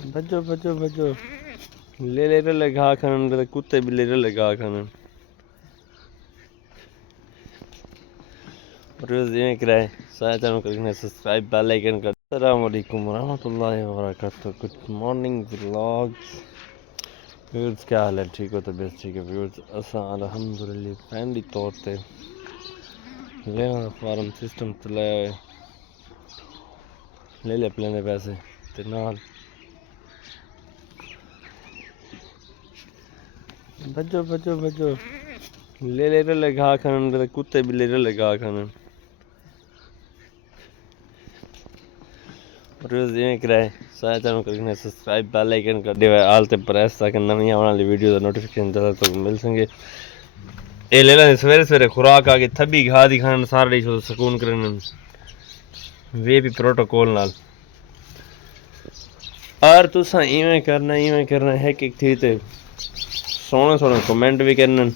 बजो बजो बजो ले ले घा खान कुत्ते भी ले घा खान रोज ये कराए सारे चैनल को सब्सक्राइब बेल आइकन कर। अस्सलाम वालेकुम रहमतुल्लाहि व बरकातहू। Good morning vlogs. व्यूअर्स क्या हाल है, ठीक हो? तबीयत ठीक है व्यूअर्स? असा अल्हम्दुलिल्लाह फैमिली तौर पे लेना फार्म सिस्टम चलाया ले ले अपने पैसे ते नाल बजो बजो बजो ले घा खान कुत्ते भी ले घा खान रोज ये कराए सारे चैनल को सब्सक्राइब बेल आइकन कर दिया आल ते प्रेस ताकि नवी आने वाली वीडियो का नोटिफिकेशन ज़्यादा तो मिल सके। ये ले लें सवेरे सवेरे खुराक आके थबी घा दी खान सारे सुकून करन वे भी प्रोटोकॉल नाल और तुसा इवें करना है कि थी ते सोने सोने कमेंट भी करन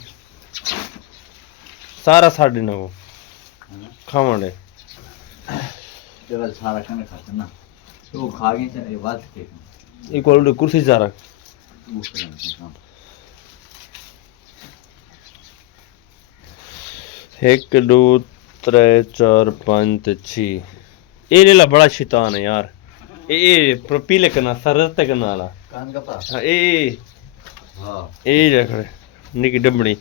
सारा साढ़े ना को खावड़े चल सारा खाना खाते ना तो खा गए चले बात के इक्वल कुर्सी सारा एक दो त्रै चार पाँच छी ये लेला बड़ा शैतान है यार। ये पीले कना सरते कना वाला कान का पा हां ए हां ए रख निकी डबड़ी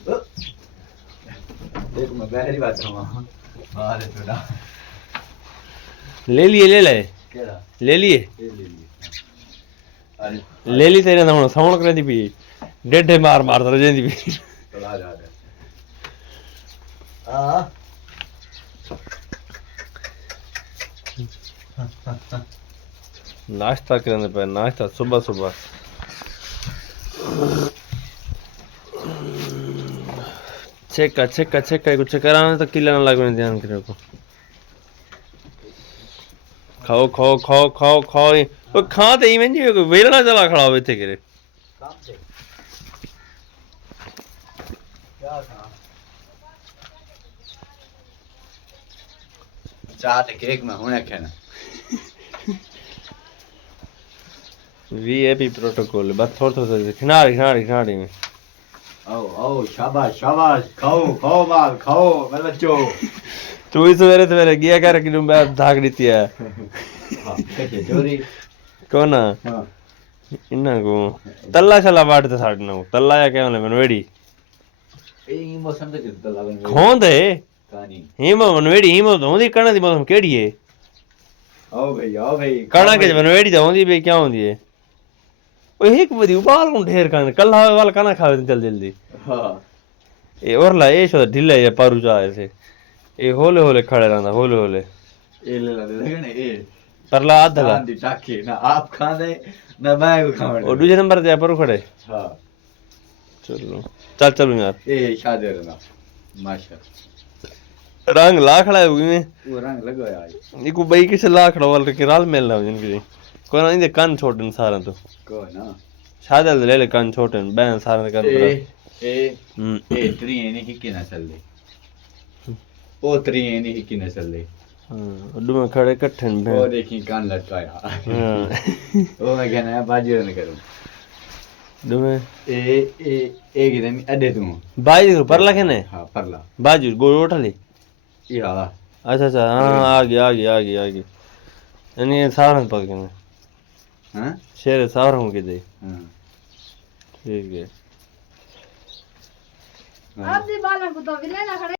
देख मैं पहली बात कहूं अरे थोड़ा ले लिए ले ले केड़ा ले लिए ले लिए अरे ले ली तेरे ना साउंड कर दी पी डेढ़े मार मार तर जेंदी पी चला जा हां नाश्ता करने पे नाश्ता सुबह सुबह चेक कुछ कराना तो किला ना लागो ध्यान करे को खाओ ओ खा ते इवें जी वेलना चला खड़ा हो इथे करे काम से क्या था चाट केक में होने खाना वीआईपी प्रोटोकॉल बस थोड़ा खिनाड़ी में आओ शाबाश शाबाश खाओ बाल खाओ मैं बच्चों तू ही सवेरे सवेरे गया कर कि मैं धाक दी है हां कैसे चोरी कौन हां इन्ना को तल्ला चला बाड़ ते साड ना तल्ला या के मनवेड़ी ए मौसम ते तल्ला बन खोंदे कहानी हिम मनवेड़ी हिम तो होंदी कणा दी मौसम केड़ी है आओ भाई कणा के मनवेड़ी तो होंदी बे क्या होंदी है ओ एक बदी उबाल को ढेर कन कल हवे वाला कना खावे जल्दी हां ए ओरला ए शो ढिले या पारू जा ऐसे ए होले खड़े रहंदा होले ए ले ला दे ने ए परला आधला दी टाके ना आप खाने ना मैं को खाने और दूसरे नंबर पे पर खड़े हां चलो यार ए शादी रहना माशा रंग लाखड़ा है में वो रंग लगो यार इको बई किसे लाखड़ा वाल के राल मेल ना जिनकी कोना इंदे कान छोड़न सारा तो को ना शादल ले ले कान छोड़न बैन सारा कान ए त्री नहीं हिकी ना चल दे ओ त्री नहीं हिकी ना चल दे हां दो में खड़े इकट्ठे में ओ देखी कान लटकाया हां ओ मैं कहना है बाजी न करूं दो में ए गिरन अडे तू बाजी परला के ने हां परला बाजी गोल उठा ले या अच्छा हां आ गया यानी सारा पक गए हां शेर सारा हो के दे हां ठीक है आप दी बाला को तो विले ना खड़े